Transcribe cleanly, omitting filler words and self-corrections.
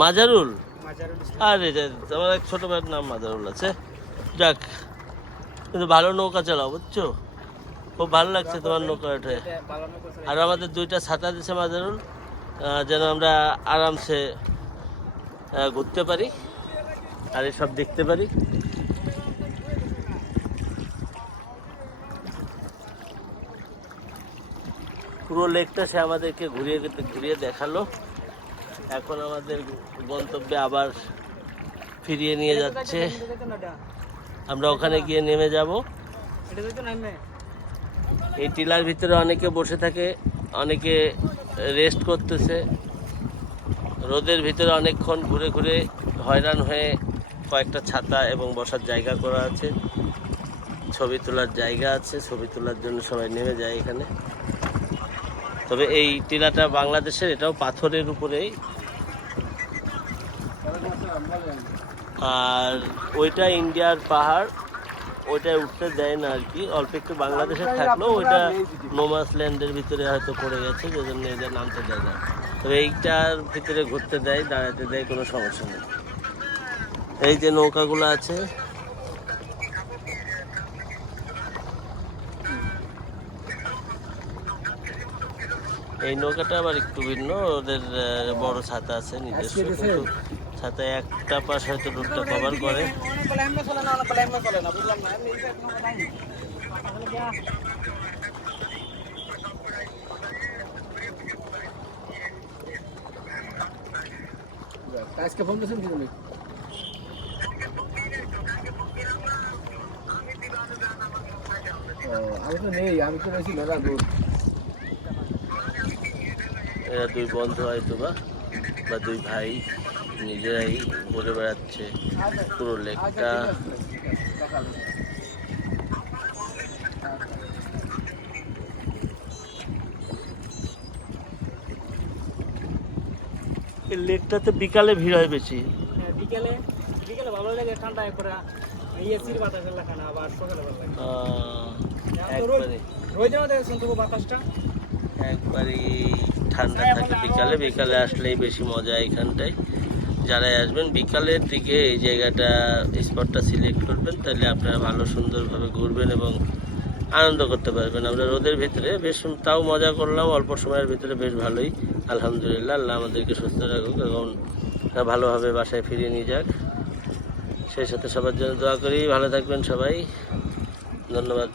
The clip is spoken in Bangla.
মাজারুল? আরে আমার এক ছোট ভাইয়ের নাম মাজারুল আছে। যাক, কিন্তু ভালো নৌকা চালাও, বুঝছো? খুব ভালো লাগছে তোমার নৌকা উঠে। আর আমাদের 2টা ছাতা দিছে মাজারুল, যেন আমরা আরামসে ঘুরতে পারি আর এসব দেখতে পারি। পুরো লেকটা সে আমাদেরকে ঘুরিয়ে দেখালো। এখন আমাদের গন্তব্যে আবার ফিরিয়ে নিয়ে যাচ্ছে। আমরা ওখানে গিয়ে নেমে যাব। এই টিলার ভিতরে অনেকে বসে থাকে, অনেকে রেস্ট করতেছে। রোদের ভিতরে অনেকক্ষণ ঘুরে ঘুরে হয়রান হয়ে কয়েকটা ছাতা এবং বসার জায়গা করা আছে, ছবি তোলার জায়গা আছে, ছবি তোলার জন্য সবাই নেমে যায় এখানে। তবে এই টিলাটা বাংলাদেশের, এটাও পাথরের উপরেই। আর ওইটা ইন্ডিয়ার পাহাড়, ওইটায় উঠতে দেয় না আর কি। অল্প একটু বাংলাদেশে থাকলেও ওইটা নোমাস ল্যান্ডের ভিতরে হয়তো পড়ে গেছে, যে জন্য এটা নামতে দেয় না। তবে এইটার ভিতরে ঘুরতে দেয়, দাঁড়াতে দেয়, কোনো সমস্যা নেই। এই যে নৌকাগুলো আছে, এই নৌকাটা আবার একটু ভিন্ন। ওদের বড় ছাতা আছে নিজস্ব, কিন্তু ছাতায় একটা পাশ হয়তো রুটটা কভার করে। আজকে ফোন দিয়েছেন কি তুমি? আমি তো নেই, আমি তো রয়েছি মেলা দূর। এরা 2 বন্ধু হয়তো বা 2 ভাই নিজেরাই ঘুরে বেড়াচ্ছে পুরো লেকটা। এই লেকটাতে বিকালে ভিড় হয় বেশি। বিকেলে বিকেলে ভালো লাগে, ঠান্ডা করে এসির বাতাস লাগে না, আবার সকালে ভালো লাগে। একবারে রোজ দেখছেন তবু বাতাসটা একবারই ঠান্ডা থাকে বিকালে। বিকালে আসলেই বেশি মজা এখানটায়। যারাই আসবেন বিকালের দিকে এই জায়গাটা, স্পটটা সিলেক্ট করবেন, তাহলে আপনারা ভালো সুন্দরভাবে ঘুরবেন এবং আনন্দ করতে পারবেন। আমরা রোদের ভিতরে বেশ তাও মজা করলাম, অল্প সময়ের ভিতরে বেশ ভালোই। আলহামদুলিল্লাহ, আল্লাহ আমাদেরকে সুস্থ রাখুক এবং ভালোভাবে বাসায় ফিরিয়ে নিয়ে যাক। সেই সাথে সবার জন্য দোয়া করি। ভালো থাকবেন সবাই, ধন্যবাদ।